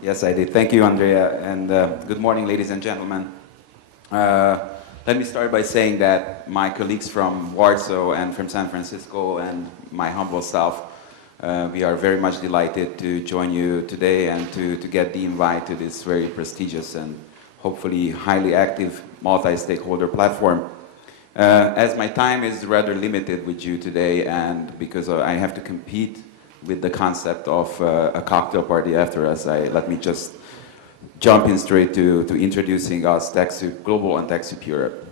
Yes, I did. Thank you, Andrea, and good morning, ladies and gentlemen. Let me start by saying that my colleagues from Warsaw and from San Francisco and my humble self, we are very much delighted to join you today and to get the invite to this very prestigious and hopefully highly active multi-stakeholder platform. As my time is rather limited with you today, and because I have to compete with the concept of a cocktail party after us, let me just jump in straight to introducing us, TechSoup Global and TechSoup Europe.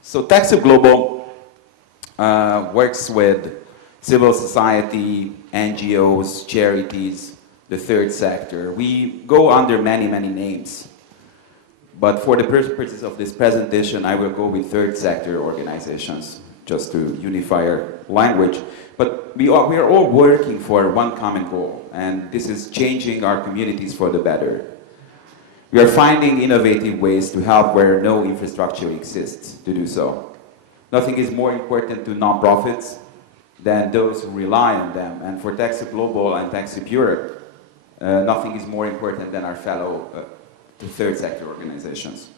So TechSoup Global works with civil society, NGOs, charities, the third sector. We go under many, many names. But for the purposes of this presentation, I will go with third sector organizations, just to unify our language. But we are all working for one common goal, and this is changing our communities for the better. We are finding innovative ways to help where no infrastructure exists to do so. Nothing is more important to nonprofits than those who rely on them. And for TechSoup Global and TechSoup Europe, nothing is more important than our fellow third sector organizations.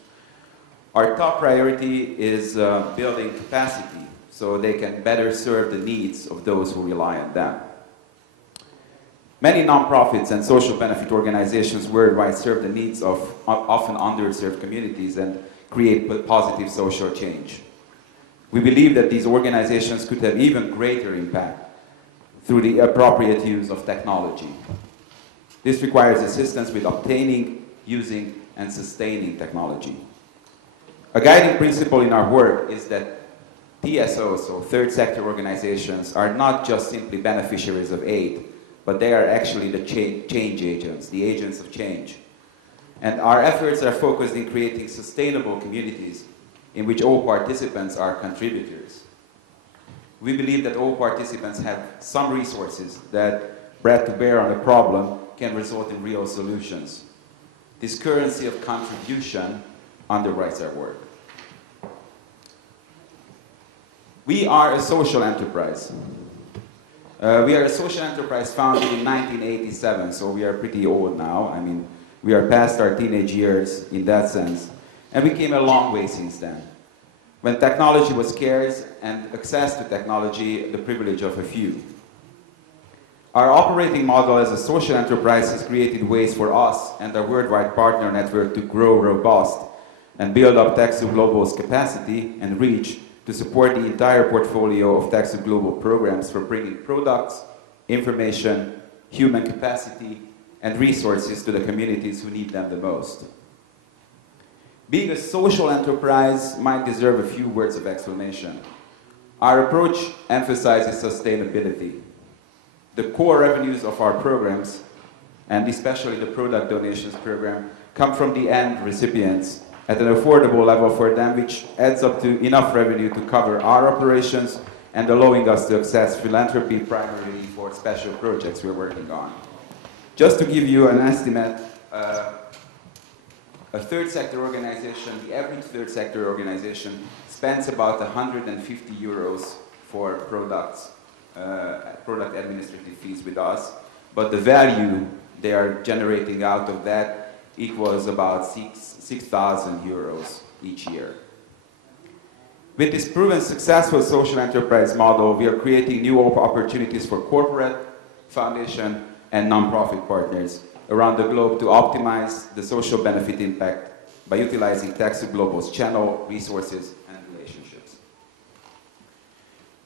Our top priority is building capacity so they can better serve the needs of those who rely on them. Many nonprofits and social benefit organizations worldwide serve the needs of often underserved communities and create positive social change. We believe that these organizations could have even greater impact through the appropriate use of technology. This requires assistance with obtaining, using, and sustaining technology. A guiding principle in our work is that TSOs, or third sector organizations, are not just simply beneficiaries of aid, but they are actually the change agents, the agents of change. And our efforts are focused in creating sustainable communities in which all participants are contributors. We believe that all participants have some resources that, brought to bear on a problem, can result in real solutions. This currency of contribution underwrites our work. We are a social enterprise. We are a social enterprise founded in 1987, so we are pretty old now. I mean, we are past our teenage years in that sense. And we came a long way since then, when technology was scarce and access to technology the privilege of a few. Our operating model as a social enterprise has created ways for us and our worldwide partner network to grow robust and build up TechSoup Global's capacity and reach to support the entire portfolio of TechSoup Global programs for bringing products, information, human capacity, and resources to the communities who need them the most. Being a social enterprise might deserve a few words of explanation. Our approach emphasizes sustainability. The core revenues of our programs, and especially the product donations program, come from the end recipients at an affordable level for them, which adds up to enough revenue to cover our operations and allowing us to access philanthropy primarily for special projects we're working on. Just to give you an estimate, a third sector organization, the average third sector organization, spends about 150 euros for products, product administrative fees with us, but the value they are generating out of that equals about 6,000 euros each year. With this proven successful social enterprise model, we are creating new opportunities for corporate, foundation, and nonprofit partners around the globe to optimize the social benefit impact by utilizing TechSoup Global's channel, resources, and relationships.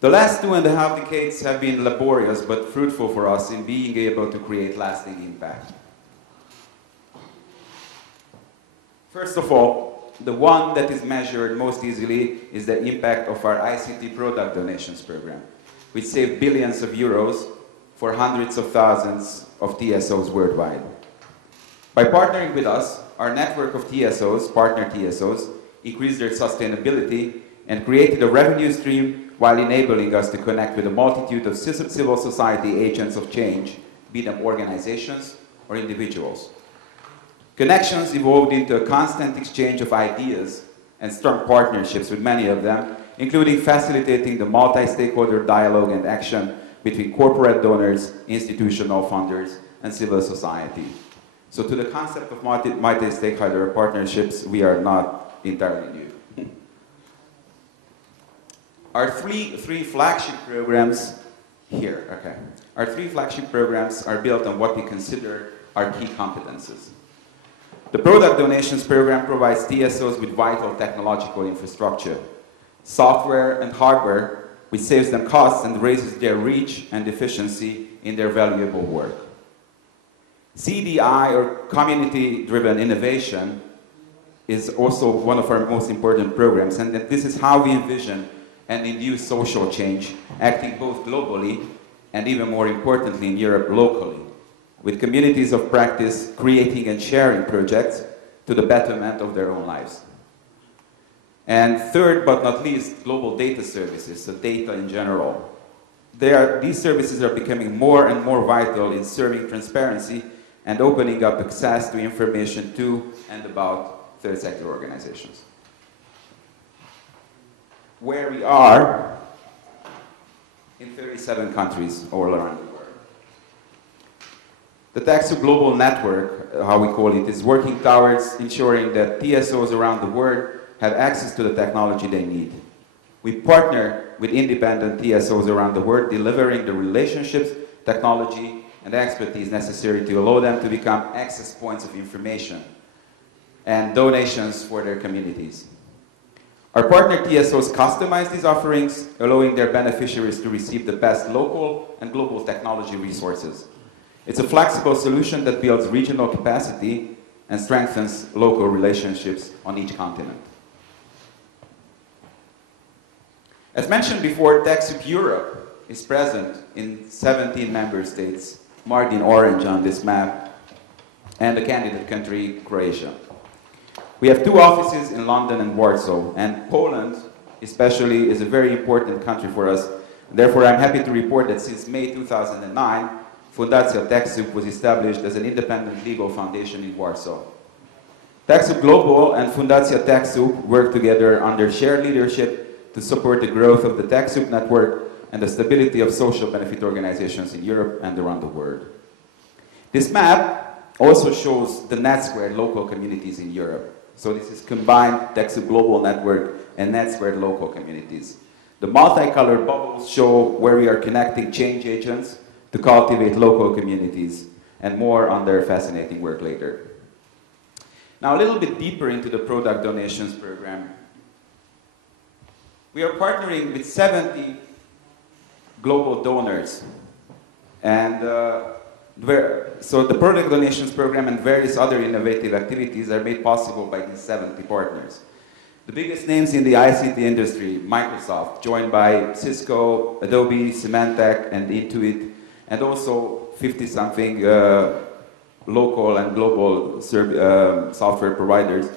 The last 2.5 decades have been laborious but fruitful for us in being able to create lasting impact. First of all, the one that is measured most easily is the impact of our ICT product donations program, which saved billions of euros for hundreds of thousands of TSOs worldwide. By partnering with us, our network of TSOs, partner TSOs, increased their sustainability and created a revenue stream while enabling us to connect with a multitude of civil society agents of change, be them organizations or individuals. Connections evolved into a constant exchange of ideas and strong partnerships with many of them, including facilitating the multi-stakeholder dialogue and action between corporate donors, institutional funders, and civil society. So to the concept of multi-stakeholder partnerships, we are not entirely new. Our three flagship programs here, okay. Our three flagship programs are built on what we consider our key competences. The product donations program provides TSOs with vital technological infrastructure, software and hardware, which saves them costs and raises their reach and efficiency in their valuable work. CDI, or community-driven innovation, is also one of our most important programs, and this is how we envision and induce social change, acting both globally and, even more importantly, in Europe locally, with communities of practice creating and sharing projects to the betterment of their own lives. And third but not least, global data services, so data in general. These services are becoming more and more vital in serving transparency and opening up access to information to and about third sector organizations. Where we are in 37 countries all around the world. The TechSoup Global Network, how we call it, is working towards ensuring that TSOs around the world have access to the technology they need. We partner with independent TSOs around the world, delivering the relationships, technology, and expertise necessary to allow them to become access points of information and donations for their communities. Our partner TSOs customize these offerings, allowing their beneficiaries to receive the best local and global technology resources. It's a flexible solution that builds regional capacity and strengthens local relationships on each continent. As mentioned before, TechSoup Europe is present in 17 member states, marked in orange on this map, and the candidate country, Croatia. We have two offices in London and Warsaw, and Poland especially is a very important country for us. Therefore, I'm happy to report that since May 2009, Fundacja TechSoup was established as an independent legal foundation in Warsaw. TechSoup Global and Fundacja TechSoup work together under shared leadership to support the growth of the TechSoup network and the stability of social benefit organizations in Europe and around the world. This map also shows the net-squared local communities in Europe. So this is combined TechSoup Global Network and net-squared local communities. The multicolored bubbles show where we are connecting change agents to cultivate local communities, and more on their fascinating work later. Now a little bit deeper into the product donations program. We are partnering with 70 global donors, and so the product donations program and various other innovative activities are made possible by these 70 partners. The biggest names in the ICT industry, Microsoft, joined by Cisco, Adobe, Symantec, and Intuit, and also 50-something local and global software providers.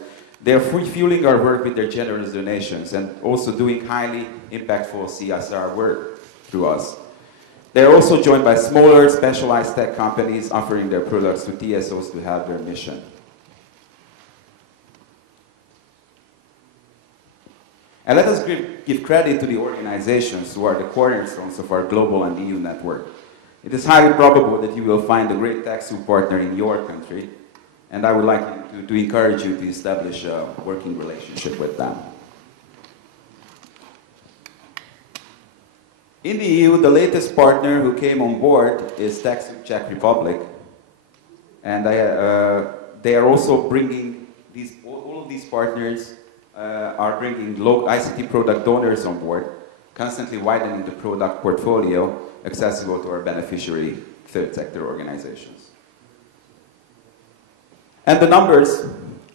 They are fueling our work with their generous donations and also doing highly impactful CSR work through us. They are also joined by smaller, specialized tech companies offering their products to TSOs to help their mission. And let us give credit to the organizations who are the cornerstones of our global and EU network. It is highly probable that you will find a great TechSoup partner in your country, and I would like to encourage you to establish a working relationship with them. In the EU, the latest partner who came on board is TechSoup Czech Republic, and they are also bringing all of these partners are bringing ICT product donors on board, constantly widening the product portfolio accessible to our beneficiary third sector organizations. And the numbers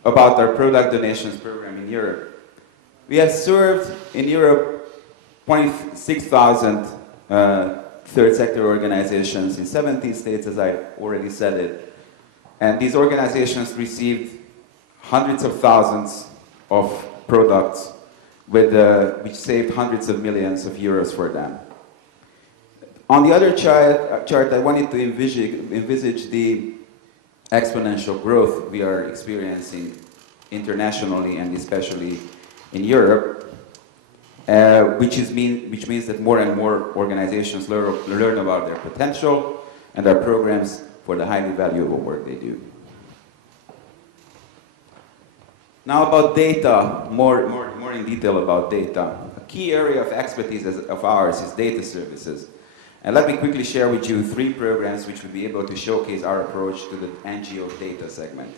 about our product donations program in Europe. We have served in Europe 26,000 third sector organizations in 17 states, as I already said it. And these organizations received hundreds of thousands of products which saved hundreds of millions of euros for them. On the other chart, I wanted to envisage the exponential growth we are experiencing internationally and especially in Europe. which means that more and more organizations learn about their potential and our programs for the highly valuable work they do. Now about data, more in detail about data. A key area of expertise of ours is data services. And let me quickly share with you 3 programs which will be able to showcase our approach to the NGO data segment.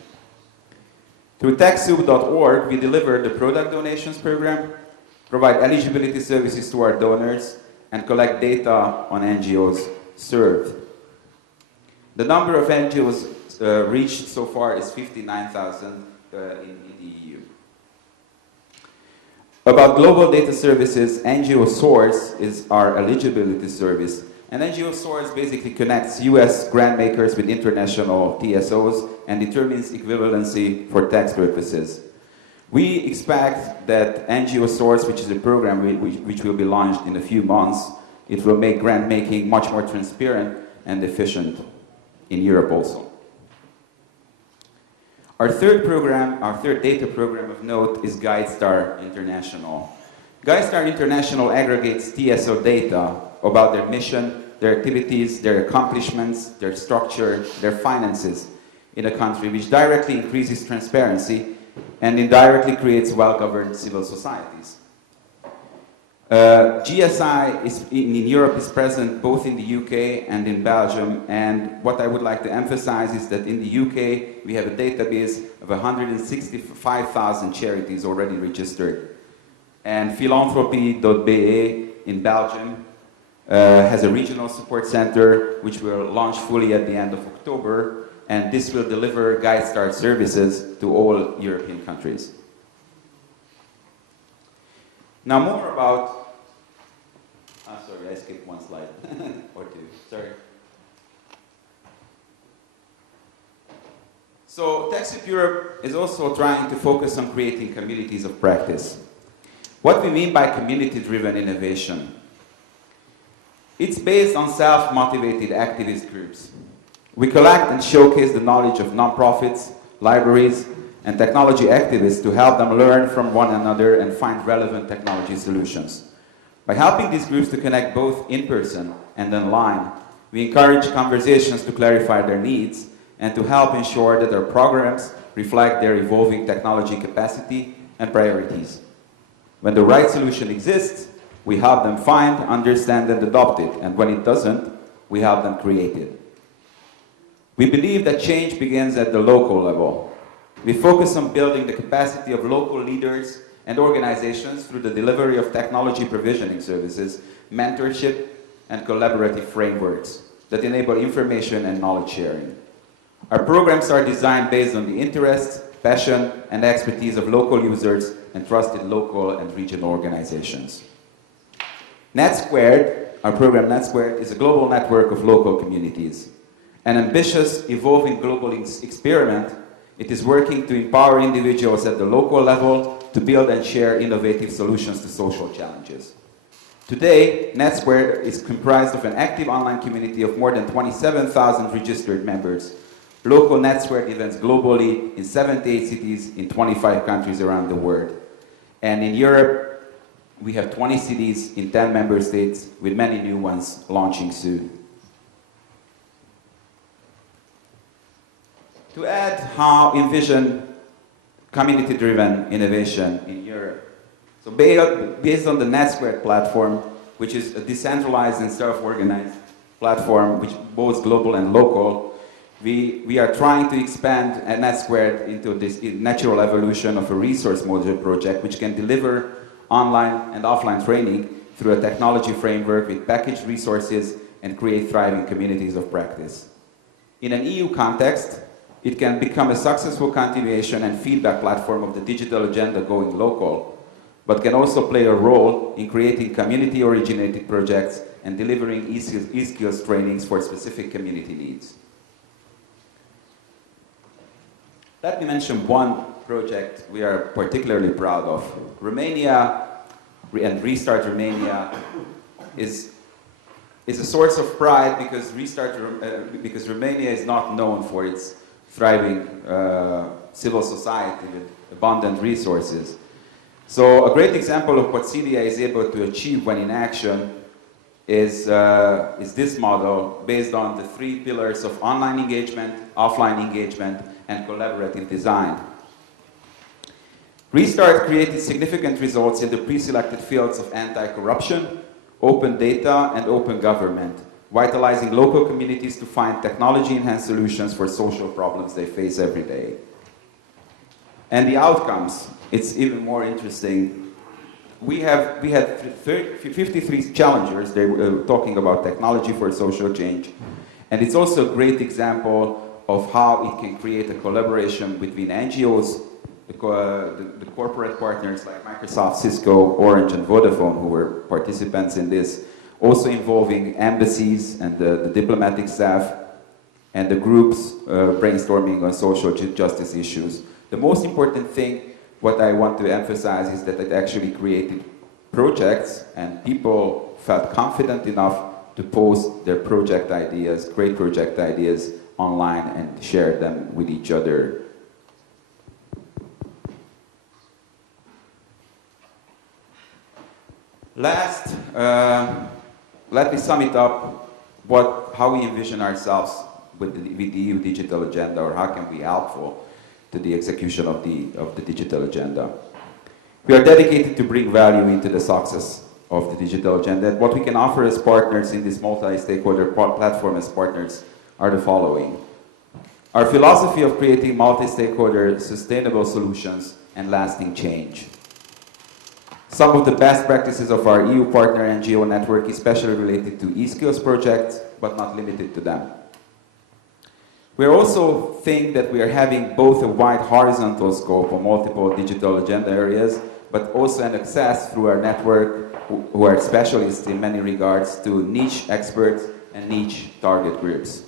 Through TechSoup.org, we deliver the product donations program, provide eligibility services to our donors, and collect data on NGOs served. The number of NGOs reached so far is 59,000 in the EU. About global data services, NGO Source is our eligibility service. And NGO Source basically connects US grant makers with international TSOs and determines equivalency for tax purposes. We expect that NGO Source, which is a program which will be launched in a few months, it will make grant making much more transparent and efficient in Europe also. Our third data program of note is GuideStar International. GuideStar International aggregates TSO data about their mission, their activities, their accomplishments, their structure, their finances in a country, which directly increases transparency and indirectly creates well-governed civil societies. GSI in Europe is present both in the UK and in Belgium, and what I would like to emphasize is that in the UK we have a database of 165,000 charities already registered. And philanthropy.be in Belgium has a regional support center which will launch fully at the end of October, and this will deliver GuideStar services to all European countries. Now more about, sorry, I skipped one slide or two, sorry. So TechSoup Europe is also trying to focus on creating communities of practice. What we mean by community-driven innovation? It's based on self-motivated activist groups. We collect and showcase the knowledge of nonprofits, libraries, and technology activists to help them learn from one another and find relevant technology solutions. By helping these groups to connect both in person and online, we encourage conversations to clarify their needs and to help ensure that their programs reflect their evolving technology capacity and priorities. When the right solution exists, we help them find, understand, and adopt it, and when it doesn't, we help them create it. We believe that change begins at the local level. We focus on building the capacity of local leaders and organizations through the delivery of technology provisioning services, mentorship, and collaborative frameworks that enable information and knowledge sharing. Our programs are designed based on the interests, passion, and expertise of local users and trusted local and regional organizations. NetSquared, our program NetSquared, is a global network of local communities. An ambitious, evolving global experiment, it is working to empower individuals at the local level to build and share innovative solutions to social challenges. Today, NetSquared is comprised of an active online community of more than 27,000 registered members, local NetSquared events globally in 78 cities in 25 countries around the world. And in Europe, we have 20 cities in 10 member states, with many new ones launching soon. To add how envision community-driven innovation in Europe. So based on the NetSquared platform, which is a decentralized and self-organized platform, which both global and local, we are trying to expand NetSquared into this natural evolution of a resource module project, which can deliver online and offline training through a technology framework with packaged resources and create thriving communities of practice. In an EU context, it can become a successful continuation and feedback platform of the digital agenda going local, but can also play a role in creating community-originated projects and delivering e-skills trainings for specific community needs. Let me mention one project we are particularly proud of. Romania and Restart Romania is a source of pride because because Romania is not known for its thriving civil society with abundant resources. So a great example of what CDA is able to achieve when in action is this model based on the 3 pillars of online engagement, offline engagement, and collaborative design. Restart created significant results in the pre-selected fields of anti-corruption, open data, and open government, vitalizing local communities to find technology-enhanced solutions for social problems they face every day. And the outcomes, it's even more interesting. We had 53 challengers. They were talking about technology for social change. And it's also a great example of how it can create a collaboration between NGOs, the corporate partners like Microsoft, Cisco, Orange, and Vodafone, who were participants in this, also involving embassies and the diplomatic staff and the groups brainstorming on social justice issues. The most important thing, what I want to emphasize, is that it actually created projects, and people felt confident enough to post their project ideas, great project ideas, online and share them with each other. Last, let me sum it up, how we envision ourselves with the EU digital agenda, or how can we be helpful to the execution of the digital agenda. We are dedicated to bring value into the success of the digital agenda. And what we can offer as partners in this multi-stakeholder platform as partners are the following. Our philosophy of creating multi-stakeholder sustainable solutions and lasting change. Some of the best practices of our EU partner NGO network, especially related to e-skills projects, but not limited to them. We also think that we are having both a wide horizontal scope on multiple digital agenda areas, but also an access through our network, who are specialists in many regards, to niche experts and niche target groups.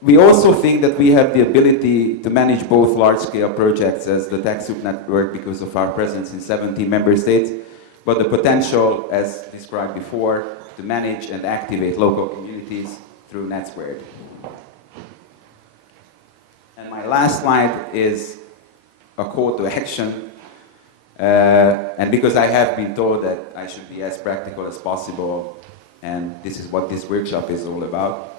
We also think that we have the ability to manage both large-scale projects as the TechSoup network because of our presence in 17 member states, but the potential, as described before, to manage and activate local communities through NetSquared. And my last slide is a call to action. And because I have been told that I should be as practical as possible, and this is what this workshop is all about,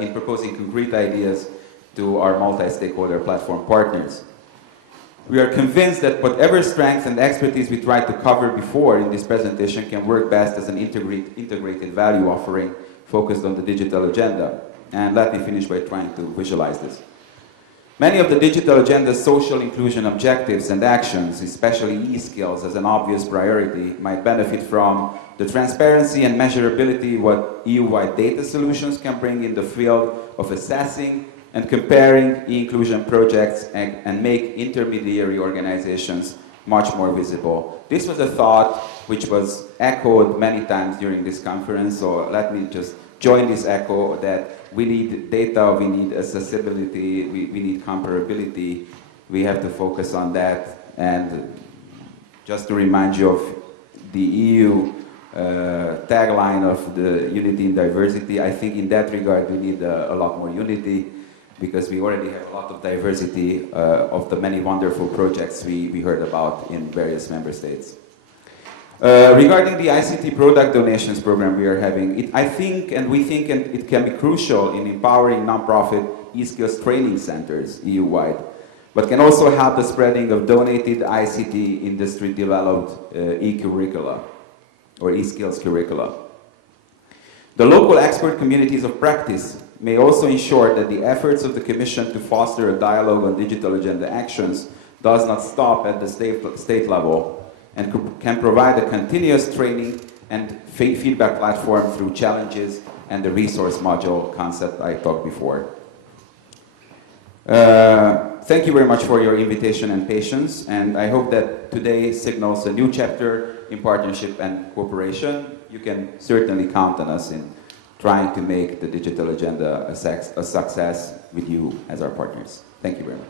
in proposing concrete ideas to our multi-stakeholder platform partners. We are convinced that whatever strength and expertise we tried to cover before in this presentation can work best as an integrated value offering focused on the digital agenda. And let me finish by trying to visualize this. Many of the digital agenda's social inclusion objectives and actions, especially e-skills as an obvious priority, might benefit from the transparency and measurability what EU-wide data solutions can bring in the field of assessing and comparing e-inclusion projects and make intermediary organizations much more visible. This was a thought which was echoed many times during this conference, so let me just join this echo that we need data, we need accessibility, we need comparability. We have to focus on that. And just to remind you of the EU tagline of the unity in diversity, I think in that regard we need a lot more unity, because we already have a lot of diversity of the many wonderful projects we heard about in various member states. Regarding the ICT product donations program we are having, I think it can be crucial in empowering non-profit e-skills training centers EU-wide, but can also help the spreading of donated ICT industry-developed e-curricula or e-skills curricula. The local expert communities of practice may also ensure that the efforts of the Commission to foster a dialogue on digital agenda actions does not stop at the state level, and can provide a continuous training and feedback platform through challenges and the resource module concept I talked before. Thank you very much for your invitation and patience, and I hope that today signals a new chapter in partnership and cooperation. You can certainly count on us in trying to make the digital agenda a success with you as our partners. Thank you very much.